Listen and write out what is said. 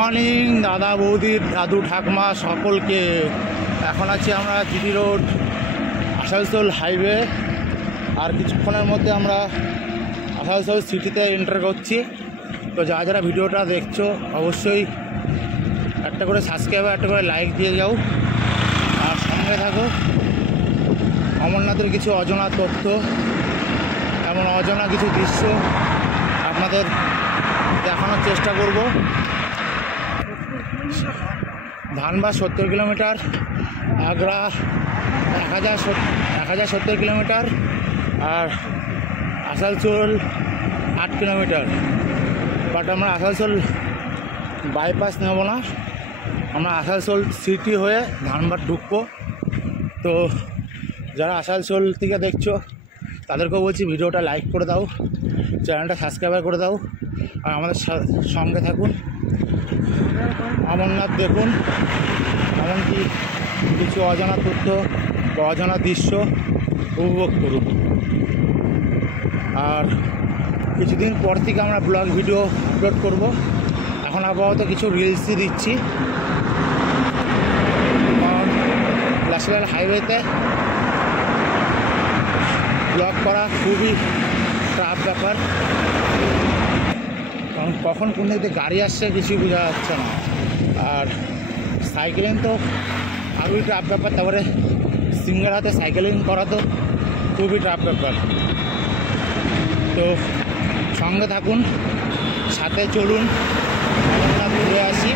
Morning দাদা বৌদি দাদু ঠাকুমা সকলকে। এখন আছি আমরা জিটি রোড আসানসোল হাইওয়ে। আর কিছুক্ষণের মধ্যে আমরা আসানসোল সিটিতে এন্টার করছি। তো যারা ভিডিওটা দেখছো অবশ্যই একটা করে সাবস্ক্রাইব একটা করে লাইক দিয়ে যাও আর সঙ্গে থাকো। অমরনাথের কিছু অজানা তথ্য, এমন অজানা কিছু দৃশ্য আপনাদের দেখানোর চেষ্টা করব। ধানবাদ 70 কিলোমিটার, আগ্রা 1070 কিলোমিটার, আর আসানসোল 8 কিলোমিটার। বাট আমরা আসানসোল বাইপাস নেব না, আমরা আসানসোল সিটি হয়ে ধানবাদ ঢুকবো। তো যারা আসানসোল থেকে দেখছো তাদেরকেও বলছি ভিডিওটা লাইক করে দাও, চ্যানেলটা সাবস্ক্রাইব করে দাও আর আমাদের সঙ্গে থাকুন। অমরনাথ দেখুন, এমনকি কিছু অজানা তথ্য বা অজানা দৃশ্য উপভোগ করুন। আর কিছুদিন পর থেকে আমরা ব্লগ ভিডিও আপলোড করব। এখন আপাতত কিছু রিলসই দিচ্ছি, কারণ ন্যাশনাল হাইওয়েতে ব্লগ করা খুবই টাফ ব্যাপার, কারণ কখন কোন দিক থেকে গাড়ি আসছে কিছুই বোঝা যাচ্ছে না। আর সাইকেলিং তো আরোই টাফ ব্যাপার, তারপরে সিঙ্গেল হাতে সাইকেলিং করা তো খুবই টাফ ব্যাপার। তো সঙ্গে থাকুন, সাথে চলুন, আমরা ঘুরে আসি।